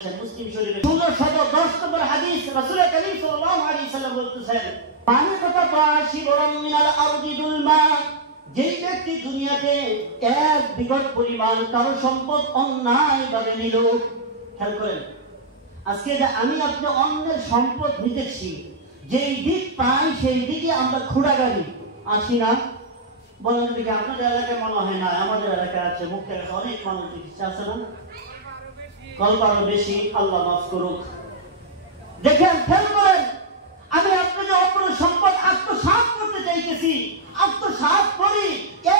মুসলিম শরীফে 1610 নম্বর হাদিস রাসূল করিম সাল্লাল্লাহু আলাইহি ওয়াসাল্লাম বলতেছেন পানি কথা পাশি বরং মিনাল আরদি দুলমা, যেই ব্যক্তি দুনিয়াতে এক বিঘত পরিমাণ কারো সম্পদ অন্যায়ভাবে নিল। খেয়াল করেন, আজকে যে আমি আপনি অন্যের সম্পদ নিতেছি, যেই দিক পাই সেই দিকে আমরা খোঁড়াগাড়ি আসি না। বলেন দিকে আপনাদের এলাকায় মনে হয় না, আমাদের এলাকায় আছে, মুখে অনেক মানুষ চিকিৎসা আছে না, গল্প আরো বেশি, আল্লাহ মাফ করুক। দেখেন, খেয়াল করেন, আমি আপনাদের অপর সম্পদ আত্মসাৎ করতে চাইতেছি, আত্মসাৎ করি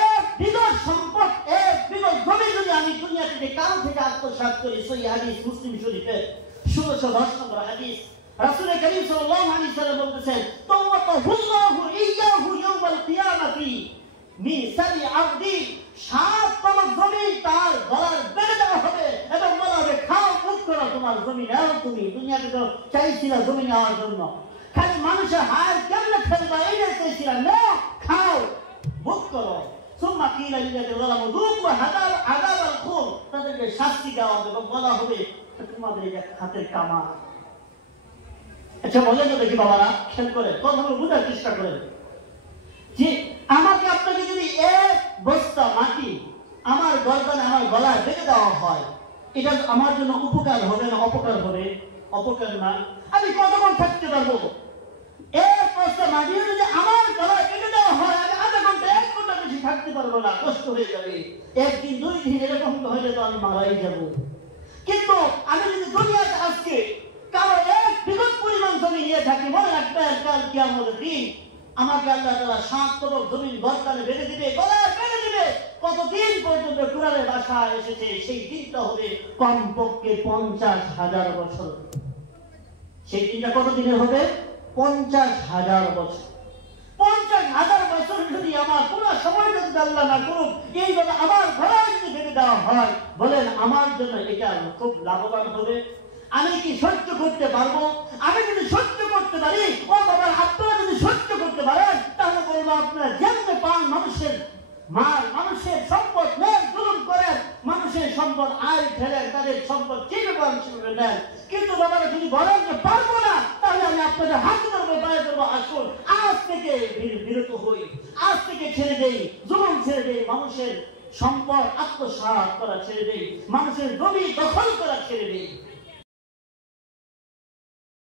এক বিঘত সম্পদ, এক বিঘত জমি যদি আমি দুনিয়া থেকে কারো থেকে আত্মসাৎ করি। সহিহ হাদিস মুসলিম শরীফের 1610 নম্বর হাদিস রাসূল করিম সাল্লাল্লাহু আলাইহি ওয়াসাল্লাম বলতেছেন তাওয়াক্কাহুল্লাহু ইয়্যাহু ইয়াওমাল কিয়ামাতি মিন সাবি আরদি, 7 তলব জমি তার গলার বেঁধে দেওয়া হবে এবং বলা হবে খাও, ভোগ করো, তোমার জমি নাও। তুমি দুনিয়াতে তো চাইছিলা জমি নেওয়ার জন্য, খালি মানুষের হাড় কেমনে ফেলবা এইটাই চাইছিলা, না খাও, ভোগ করো। সুম্মা কিলা লিল্লাযিনা যালামু যুকু আযাবাল খুর, তাদেরকে শাস্তি দেওয়া হবে এবং বলা হবে তোমাদের এটা হাতের কামা। আচ্ছা বলেন তো দেখি বাবারা, খেয়াল করে কথাগুলো বোঝার চেষ্টা করেন যে আমাকে আপনাকে যদি এক বস্তা মাটি আমার গর্দানে আমার গলায় বেঁধে দেওয়া হয়, এটা আমার জন্য উপকার হবে না অপকার হবে? অপকার না। আমি কতক্ষণ থাকতে পারবো? এক বস্তা মাটি যদি আমার গলায় বেঁধে দেওয়া হয়, আমি আধা ঘন্টা 1 ঘন্টা বেশি থাকতে পারবো না, কষ্ট হয়ে যাবে। একদিন 2 দিন এরকম হলে তো আমি মারাই যাবো। কিন্তু আমি যদি দুনিয়াতে আজকে কারো এক বিঘত পরিমাণ জমি নিয়ে থাকি, মনে রাখবেন কাল কিয়ামতের দিন আমাকে আল্লাহ তাআলা 7 তরফ জমিন গর্দানে বেঁধে দিবে, গলায় বেঁধে দিবে। কতদিন পর্যন্ত কুরআনের ভাষা এসেছে, সেই দিনটা হবে কমপক্ষে 50,000 বছর। সেই দিনটা কত দিনের হবে? 50,000 বছর। 50,000 বছর যদি আমার পুরো সময় যদি আল্লাহ না করুক, এইভাবে আমার গলায় যদি বেঁধে দেওয়া হয়, বলেন আমার জন্য এটা খুব লাভবান হবে? আমি কি সহ্য করতে পারবো? আমি যদি সহ্য করতে পারি, ও বাবা আপনারা যদি সহ্য করতে পারেন, তাহলে বলবো আপনারা যেমন পান মানুষের মাল, মানুষের সম্পদ নেন, জুলুম করেন, মানুষের সম্পদ আয় ফেলেন, তাদের সম্পদ চিরকাল নেন। কিন্তু বাবারা যদি বলেন যে পারবো না, তাহলে আমি আপনাদের হাত ধরবো, পায়ে ধরবো, আসুন আজ থেকে বিরত হই, আজ থেকে ছেড়ে দেই, জুলুম ছেড়ে দেই, মানুষের সম্পদ আত্মসাৎ করা ছেড়ে দেই, মানুষের জমি দখল করা ছেড়ে দেই।